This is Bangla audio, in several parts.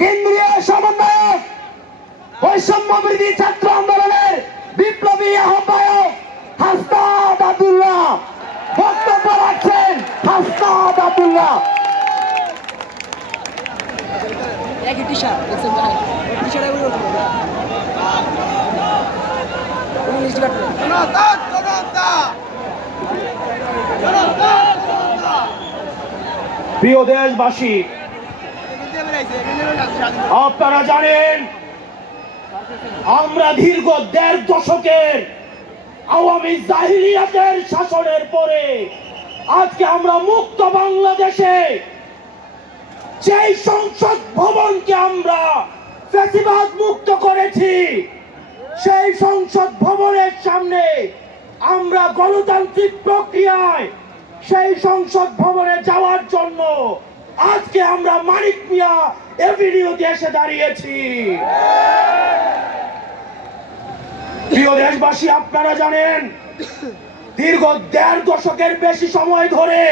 কেন্দ্রীয় সমন্বয়ক বৈষম্য বৃদ্ধি ছাত্র আন্দোলনের বিপ্লবী আহ্বায়ক হাস্তাদ আবদুল্লাহ বক্তব্য রাখছেন হাস্তাদ আবদুল্লাহ প্রিয় দেশবাসী আপনারা জানেন আমরা দীর্ঘ দেড় দশকের আওয়ামী জাহিরিয়াতের শাসনের পরে আজকে আমরা মুক্ত বাংলাদেশে যেই সংসদ ভবনকে আমরা ফেসিবাদ মুক্ত করেছি সেই সংসদ ভবনের সামনে আমরা গণতান্ত্রিক প্রক্রিয়ায় সেই সংসদ ভবনে যাওয়ার জন্য আজকে আমরা মানিক মিয়া এভিনিউতে এসে দাঁড়িয়েছি প্রিয় দেশবাসী আপনারা জানেন দীর্ঘ দেড় দশকের বেশি সময় ধরে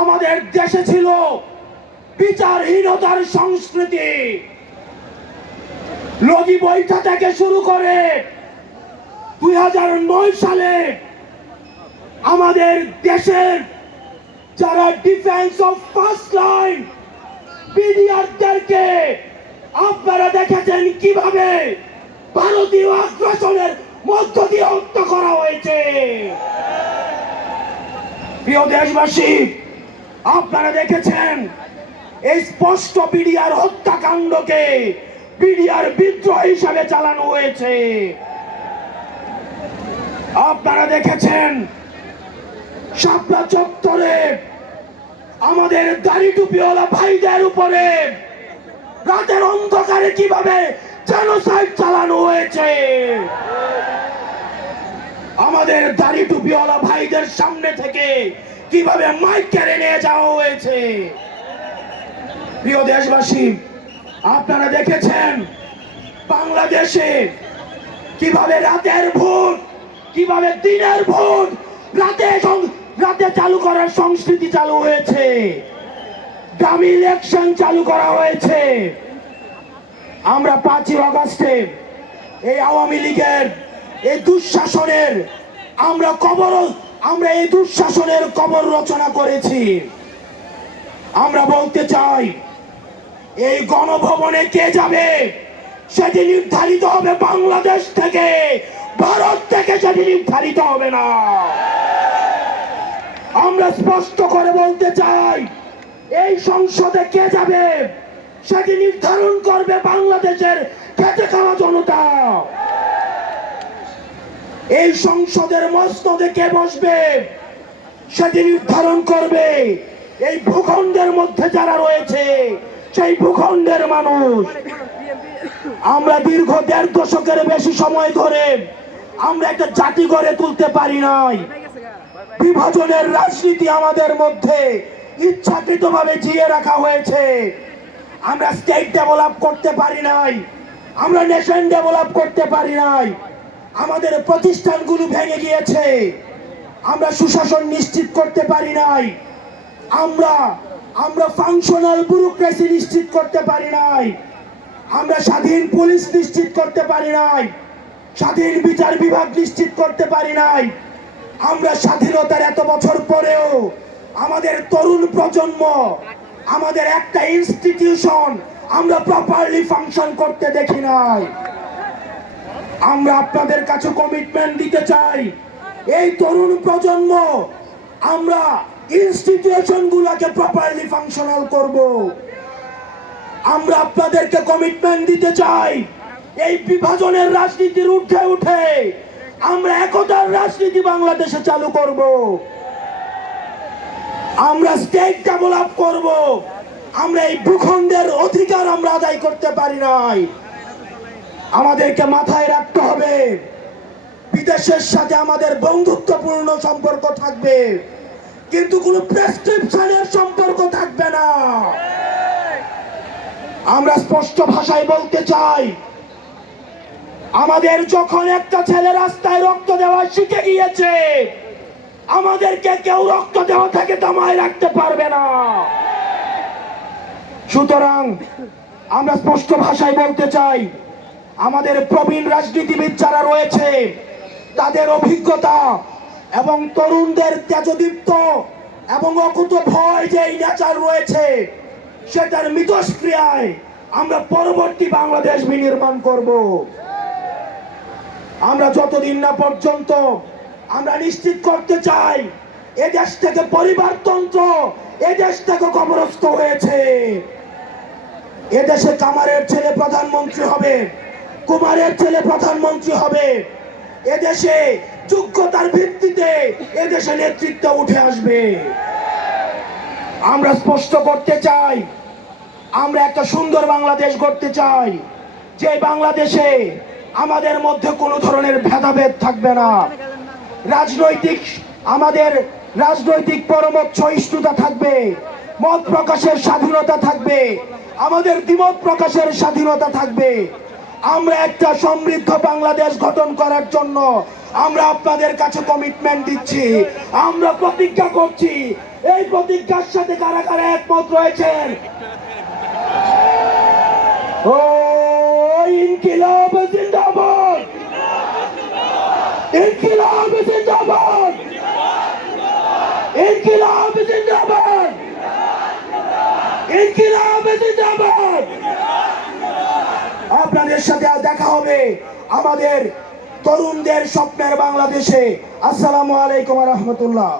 আমাদের দেশে ছিল বিচারহীনতার সংস্কৃতি লগি বৈঠা থেকে শুরু করে দুই সালে আমাদের দেশের যারা ডিফেন্স অফ ফার্স্ট লাইন বিডিআরদেরকে আপনারা দেখেছেন কিভাবে ভারতীয় আগ্রাসনের মধ্য দিয়ে হত্যা করা হয়েছে প্রিয় দেশবাসী আপনারা দেখেছেন এই স্পষ্ট বিডিআর হত্যাকাণ্ডকে বিডিআর বিদ্রোহ হিসাবে চালানো হয়েছে আপনারা দেখেছেন শাপলা চত্বরে আমাদের দাড়ি টুপিওয়ালা ভাইদের উপরে রাতের অন্ধকারে কিভাবে জেনোসাইড চালানো হয়েছে আমাদের দাড়ি টুপিওয়ালা ভাইদের সামনে থেকে কিভাবে মাইক কেড়ে নিয়ে যাওয়া হয়েছে প্রিয় দেশবাসী আপনারা দেখেছেন বাংলাদেশে কিভাবে রাতের ভূত কিভাবে দিনের ভূত রাতে রাতে চালু করার সংস্কৃতি চালু হয়েছে দামি ইলেকশন চালু করা হয়েছে আমরা পাঁচই অগস্টে এই আওয়ামী লীগের এই দুঃশাসনের আমরা কবর আমরা এই দুঃশাসনের কবর রচনা করেছি আমরা বলতে চাই এই গণভবনে কে যাবে সেটি নির্ধারিত হবে বাংলাদেশ থেকে ভারত থেকে সেটি নির্ধারিত হবে না আমরা স্পষ্ট করে বলতে চাই এই সংসদে কে যাবে সেটি নির্ধারণ করবে বাংলাদেশের খেতে খাওয়া জনতা এই সংসদের মসনদে কে বসবে সেটি নির্ধারণ করবে এই ভূখণ্ডের মধ্যে যারা রয়েছে সেই ভূখণ্ডের মানুষ আমরা দীর্ঘ দেড় দশকের বেশি সময় ধরে আমরা একটা জাতি গড়ে তুলতে পারি নাই বিভাজনের রাজনীতি আমাদের মধ্যে ইচ্ছাকৃতভাবে জিয়ে রাখা হয়েছে আমরা স্টেট ডেভেলপ করতে পারি নাই আমরা নেশন ডেভেলপ করতে পারি নাই আমাদের প্রতিষ্ঠানগুলো ভেঙে গিয়েছে আমরা সুশাসন নিশ্চিত করতে পারি নাই আমরা আমরা ফাংশনাল ব্যুরোক্রেসি নিশ্চিত করতে পারি নাই আমরা স্বাধীন পুলিশ নিশ্চিত করতে পারি নাই স্বাধীন বিচার বিভাগ নিশ্চিত করতে পারি নাই আমরা স্বাধীনতার এত বছর পরেও আমাদের তরুণ প্রজন্ম আমাদের একটা ইনস্টিটিউশন আমরা প্রপারলি ফাংশন করতে দেখি নাই আমরা আপনাদের কাছে কমিটমেন্ট দিতে চাই এই তরুণ প্রজন্ম আমরা ইনস্টিটিউশনগুলোকে প্রপারলি ফাংশনাল করব আমরা আপনাদেরকে কমিটমেন্ট দিতে চাই এই বিভাজনের রাজনীতির উঠে উঠে আমরা একতার রাজনীতি বাংলাদেশে চালু করব আমরা স্টেট ডেভেলপ করব আমরা এই ভূখণ্ডের অধিকার আমরা আদায় করতে পারি নাই আমাদেরকে মাথায় রাখতে হবে বিদেশের সাথে আমাদের বন্ধুত্বপূর্ণ সম্পর্ক থাকবে কিন্তু কোনো প্রেসক্রিপশনের সম্পর্ক থাকবে না আমরা স্পষ্ট ভাষায় বলতে চাই আমাদের যখন একটা ছেলে রাস্তায় রক্ত দেওয়া শিখে গিয়েছে আমাদেরকে কেউ রক্ত দেওয়া থেকে দমায় রাখতে পারবে না সুতরাং আমরা স্পষ্ট ভাষায় বলতে চাই আমাদের প্রবীণ রাজনীতিবিদ যারা রয়েছে তাদের অভিজ্ঞতা এবং তরুণদের তেজদীপ্ত এবং অকুত ভয় যে নেচার রয়েছে সেটার মিতস্ক্রিয়ায় আমরা পরবর্তী বাংলাদেশ বিনির্মাণ করব আমরা যতদিন না পর্যন্ত আমরা নিশ্চিত করতে চাই এদেশ থেকে পরিবারতন্ত্র এদেশ থেকে কবরস্থ হয়েছে এদেশে কামারের ছেলে প্রধানমন্ত্রী হবে কুমারের ছেলে প্রধানমন্ত্রী হবে এদেশে যোগ্যতার ভিত্তিতে এদেশে নেতৃত্ব উঠে আসবে আমরা স্পষ্ট করতে চাই আমরা একটা সুন্দর বাংলাদেশ গড়তে চাই যে বাংলাদেশে আমাদের মধ্যে কোন ধরনের ভেদাভেদ থাকবে না রাজনৈতিক আমাদের রাজনৈতিক পরমত সহিষ্ণুতা থাকবে মত প্রকাশের স্বাধীনতা থাকবে আমাদের দ্বিমত প্রকাশের স্বাধীনতা থাকবে আমরা একটা সমৃদ্ধ বাংলাদেশ গঠন করার জন্য আমরা আপনাদের কাছে কমিটমেন্ট দিচ্ছি আমরা প্রতিজ্ঞা করছি এই প্রতিজ্ঞার সাথে কারা কারা একমত রয়েছেন ও আপনাদের সাথে দেখা হবে আমাদের তরুণদের স্বপ্নের বাংলাদেশে আসসালামু আলাইকুম রহমতুল্লাহ